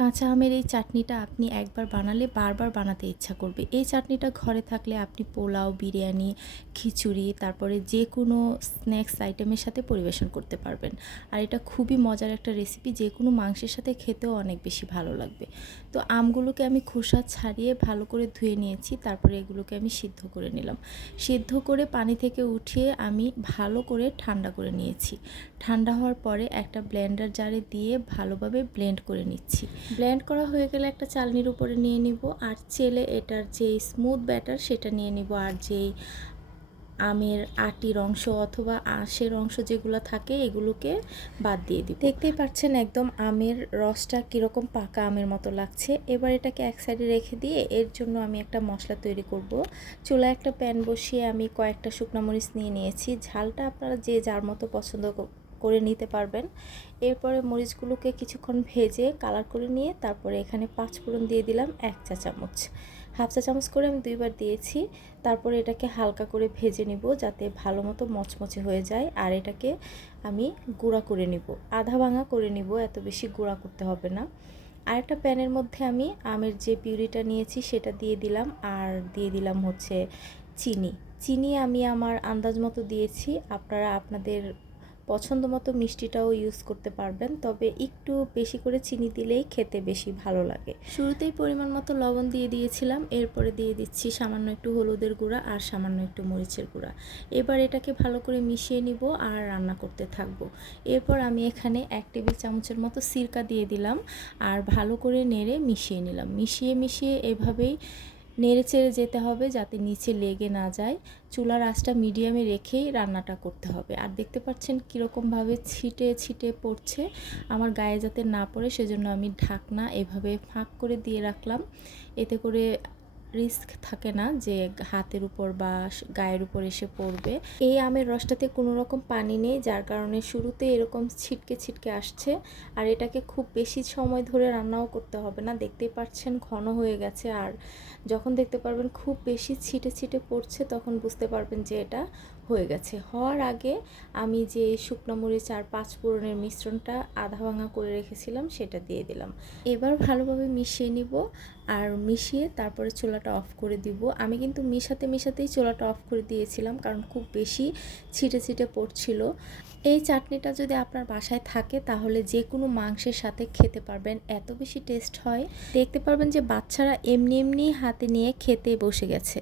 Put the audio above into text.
কাঁচা আমের এই চাটনিটা আপনি একবার বানালে বারবার বানাতে ইচ্ছা করবে। এই চাটনিটা ঘরে থাকলে আপনি পোলাও, বিরিয়ানি, খিচুড়ি, তারপরে যে কোনো স্ন্যাক্স আইটেমের সাথে পরিবেশন করতে পারবেন। আর এটা খুবই মজার একটা রেসিপি, যে কোনো মাংসের সাথে খেতেও অনেক বেশি ভালো লাগবে। তো আমগুলোকে আমি খোসা ছাড়িয়ে ভালো করে ধুয়ে নিয়েছি, তারপরে এগুলোকে আমি সিদ্ধ করে নিলাম। সিদ্ধ করে পানি থেকে উঠিয়ে আমি ভালো করে ঠান্ডা করে নিয়েছি। ঠান্ডা হওয়ার পরে একটা ব্লেন্ডার জারে দিয়ে ভালোভাবে ব্লেন্ড করে নিচ্ছি। ব্লেন্ড করা হয়ে গেলে একটা চালনির উপরে নিয়ে নিব, আর চেলে এটার যেই স্মুথ ব্যাটার সেটা নিয়ে নিব, আর যেই আমের আটির অংশ অথবা আঁশের অংশ যেগুলো থাকে এগুলোকে বাদ দিয়ে দিব। দেখতেই পাচ্ছেন একদম আমের রসটা কীরকম পাকা আমের মতো লাগছে। এবার এটাকে এক সাইডে রেখে দিয়ে এর জন্য আমি একটা মশলা তৈরি করব। চুলায় একটা প্যান বসিয়ে আমি কয়েকটা শুকনো মরিচ নিয়ে নিয়েছি। ঝালটা আপনারা যে যার মতো পছন্দ করে নিতে পারবেন। এরপরে মরিচগুলোকে কিছুক্ষণ ভেজে কালার করে নিয়ে তারপরে এখানে 5 ফোড়ন দিয়ে দিলাম 1 চা চামচ। হাফ চা চামচ করে আমি 2বার দিয়েছি। তারপরে এটাকে হালকা করে ভেজে নিব যাতে ভালো মতো মচমচে হয়ে যায়। আর এটাকে আমি গুঁড়া করে নিব, আধা ভাঙা করে নিব, এত বেশি গুঁড়া করতে হবে না। আর একটা প্যানের মধ্যে আমি আমের যে পিউরিটা নিয়েছি সেটা দিয়ে দিলাম, আর দিয়ে দিলাম হচ্ছে চিনি। চিনি আমি আমার আন্দাজ মতো দিয়েছি, আপনারা আপনাদের পছন্দ মতো মিষ্টিটাও ইউজ করতে পারবেন, তবে একটু বেশি করে চিনি দিলেই খেতে বেশি ভালো লাগে। শুরুতেই পরিমাণ মতো লবণ দিয়ে দিয়েছিলাম, এরপরে দিয়ে দিচ্ছি সামান্য একটু হলুদের গুঁড়া আর সামান্য একটু মরিচের গুঁড়া। এবার এটাকে ভালো করে মিশিয়ে নিব আর রান্না করতে থাকব। এরপর আমি এখানে 1 টেবিল চামচের মতো সিরকা দিয়ে দিলাম, আর ভালো করে নেড়ে মিশিয়ে নিলাম। মিশিয়ে এভাবেই নেড়ে চেড়ে যেতে হবে যাতে নিচে লেগে না যায়। চুলার আঁচটা মিডিয়ামে রেখেই রান্নাটা করতে হবে। আর দেখতে পাচ্ছেন কীরকমভাবে ছিটে ছিটে পড়ছে, আমার গায়ে যাতে না পড়ে সেজন্য আমি ঢাকনা এভাবে ফাঁক করে দিয়ে রাখলাম। এতে করে রিস্ক থাকে না যে হাতের উপর বা গায়ের উপর এসে পড়বে। এই আমের রসটাতে কোনো রকম পানি নেই, যার কারণে শুরুতে এরকম ছিটকে ছিটকে আসছে। আর এটাকে খুব বেশি সময় ধরে রান্নাও করতে হবে না, দেখতেই পাচ্ছেন ঘন হয়ে গেছে। আর যখন দেখতে পারবেন খুব বেশি ছিটে ছিটে পড়ছে তখন বুঝতে পারবেন যে এটা হয়ে গেছে। হওয়ার আগে আমি যে শুকনো মরিচ আর 5 ফোড়নের মিশ্রণটা আধা ভাঙা করে রেখেছিলাম সেটা দিয়ে দিলাম। এবার ভালোভাবে মিশিয়ে নিব, আর মিশিয়ে তারপরে চুলাটা অফ করে দিব। আমি কিন্তু মিশাতেই চুলাটা অফ করে দিয়েছিলাম, কারণ খুব বেশি ছিটে ছিটে পড়ছিল। এই চাটনিটা যদি আপনার বাসায় থাকে তাহলে যে কোনো মাংসের সাথে খেতে পারবেন, এত বেশি টেস্ট হয়। দেখতে পারবেন যে বাচ্চারা এমনি হাতে নিয়ে খেতে বসে গেছে।